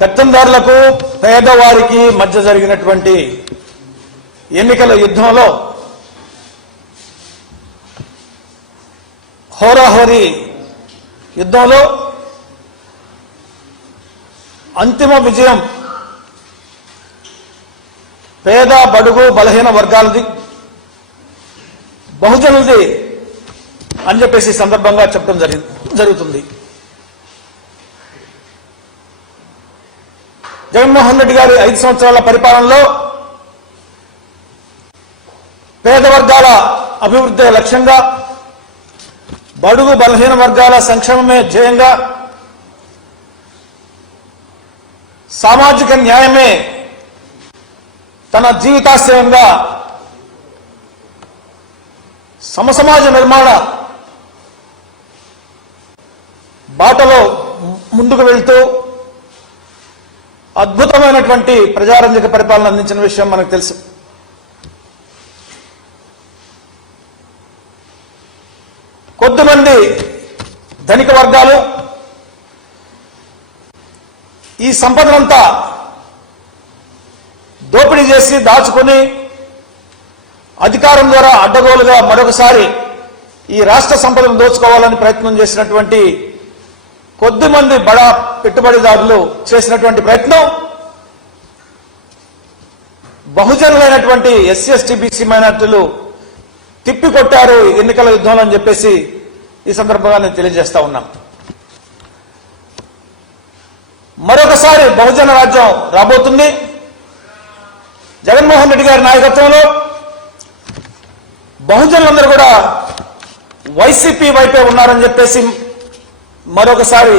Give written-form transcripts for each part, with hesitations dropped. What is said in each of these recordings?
పెత్తందారులకు పేదవారికి మధ్య జరిగినటువంటి ఎన్నికల యుద్ధంలో హోరాహోరీ యుద్ధంలో అంతిమ విజయం పేద బడుగు బలహీన వర్గాలది బహుజనులది అని చెప్పేసి సందర్భంగా చెప్పడం జరుగుతుంది. జగన్మోహన్ రెడ్డి గారి 5 సంవత్సరాల పరిపాలనలో పేద వర్గాల అభివృద్ధి లక్ష్యంగా బడుగు బలహీన వర్గాల సంక్షేమమే ధ్యేయంగా సామాజిక న్యాయమే తన జీవితాశయంగా సమసమాజ నిర్మాణ బాటలో ముందుకు వెళ్తూ అద్భుతమైనటువంటి ప్రజారంజక పరిపాలన అందించిన విషయం మనకు తెలుసు. కొద్దిమంది ధనిక వర్గాలు ఈ సంపదనంతా దోపిడీ చేసి దాచుకుని అధికారం ద్వారా అడ్డగోలుగా మరొకసారి ఈ రాష్ట్ర సంపదను దోచుకోవాలని ప్రయత్నం చేసినటువంటి కొద్దిమంది బడా పెట్టుబడిదారులు చేసినటువంటి ప్రయత్నం బహుజనులైనటువంటి ఎస్సీ ఎస్టీ బీసీ మైనార్టీలు తిప్పికొట్టారు ఎన్నికల యుద్ధంలో అని చెప్పేసి ఈ సందర్భంగా నేను తెలియజేస్తా ఉన్నాం. మరొకసారి బహుజన రాజ్యం రాబోతుంది. జగన్మోహన్ రెడ్డి గారి నాయకత్వంలో బహుజనులందరూ కూడా వైసీపీ వైపే ఉన్నారని చెప్పేసి మరొకసారి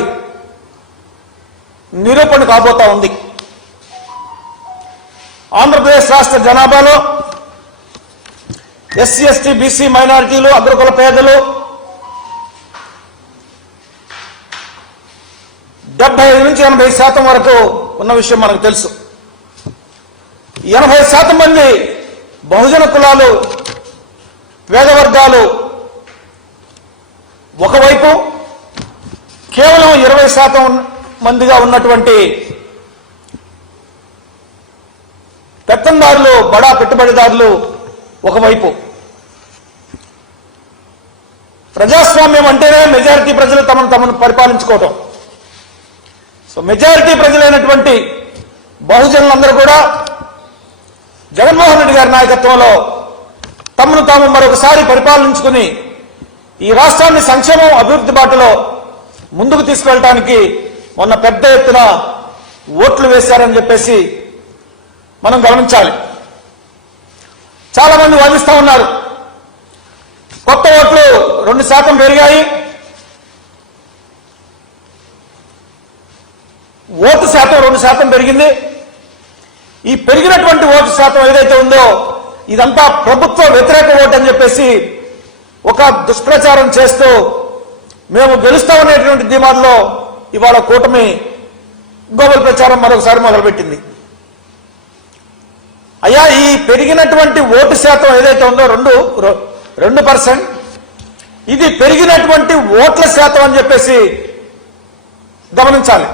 నిరూపణ కాబోతా ఉంది. ఆంధ్రప్రదేశ్ రాష్ట్ర జనాభాలో ఎస్సీ ఎస్టీ బీసీ మైనారిటీలు అగ్రకుల పేదలు 75 నుంచి 80% వరకు ఉన్న విషయం మనకు తెలుసు. 80% మంది బహుజన కులాలు పేద వర్గాలు ఒకవైపు, కేవలం 20% మందిగా ఉన్నటువంటి పెత్తందారులు బడా పెట్టుబడిదారులు ఒకవైపు. ప్రజాస్వామ్యం అంటేనే మెజారిటీ ప్రజలు తమను పరిపాలించుకోవటం. సో మెజారిటీ ప్రజలైనటువంటి బహుజనులందరూ కూడా జగన్మోహన్ రెడ్డి గారి నాయకత్వంలో తమను తాము మరొకసారి పరిపాలించుకుని ఈ రాష్ట్రాన్ని సంక్షేమం అభివృద్ధి బాటలో ముందుకు తీసుకెళ్ళడానికి మొన్న పెద్ద ఎత్తున ఓట్లు వేశారని చెప్పేసి మనం గమనించాలి. చాలా మంది వాదిస్తూ ఉన్నారు, కొత్త ఓట్లు 2% పెరిగాయి, ఓటు శాతం 2% పెరిగింది. ఈ పెరిగినటువంటి ఓటు శాతం ఏదైతే ఉందో ఇదంతా ప్రభుత్వ వ్యతిరేక ఓటు అని చెప్పేసి ఒక దుష్ప్రచారం చేస్తూ మేము గెలుస్తామనేటువంటి ధీమాలో ఇవాళ కూటమి గోబల్ ప్రచారం మరొకసారి మొదలుపెట్టింది. అయ్యా, ఈ పెరిగినటువంటి ఓటు శాతం ఏదైతే ఉందో 2%, ఇది పెరిగినటువంటి ఓట్ల శాతం అని చెప్పేసి గమనించాలి.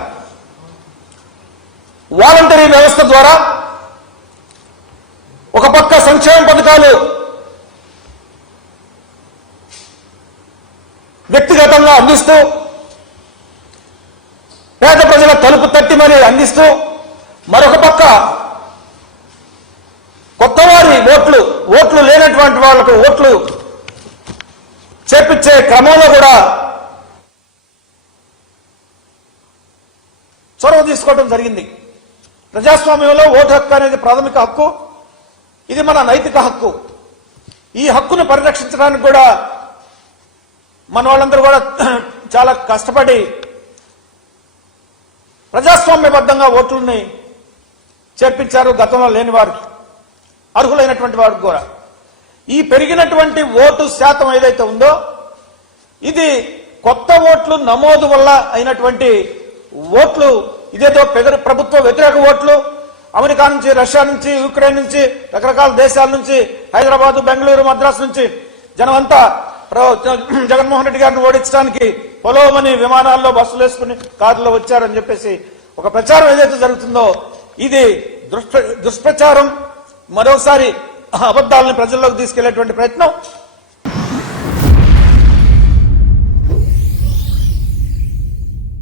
వాలంటరీ వ్యవస్థ ద్వారా ఒక పక్క సంక్షేమ పథకాలు వ్యక్తిగతంగా అందిస్తూ పేద ప్రజల తలుపు తట్టి మరీ అందిస్తూ, మరొక పక్క కొత్తవారి ఓట్లు లేనటువంటి వాళ్లకు ఓట్లు చేపించే క్రమంలో కూడా చొరవ తీసుకోవడం జరిగింది. ప్రజాస్వామ్యంలో ఓటు హక్కు అనేది ప్రాథమిక హక్కు. ఇది మన నైతిక హక్కు. ఈ హక్కును పరిరక్షించడానికి కూడా మన వాళ్ళందరూ కూడా చాలా కష్టపడి ప్రజాస్వామ్యబద్ధంగా ఓట్లని చేర్పించారు. గతంలో లేని వారికి, అర్హులైనటువంటి వారికి కూడా. ఈ పెరిగినటువంటి ఓటు శాతం ఏదైతే ఉందో ఇది కొత్త ఓట్లు నమోదు వల్ల అయినటువంటి ఓట్లు. ఇదేదో ప్రభుత్వ వ్యతిరేక ఓట్లు అమెరికా నుంచి, రష్యా నుంచి, యుక్రెయిన్ నుంచి, రకరకాల దేశాల నుంచి, హైదరాబాద్, బెంగళూరు, మద్రాసు నుంచి జనమంతా జగన్మోహన్ రెడ్డి గారిని ఓడించడానికి పొలవమని విమానాల్లో బస్సులు వేసుకుని కారులో వచ్చారని చెప్పేసి ఒక ప్రచారం ఏదైతే జరుగుతుందో ఇది దుష్ప్రచారం, మరోసారి అబద్ధాలను ప్రజల్లోకి తీసుకెళ్లేటువంటి ప్రయత్నం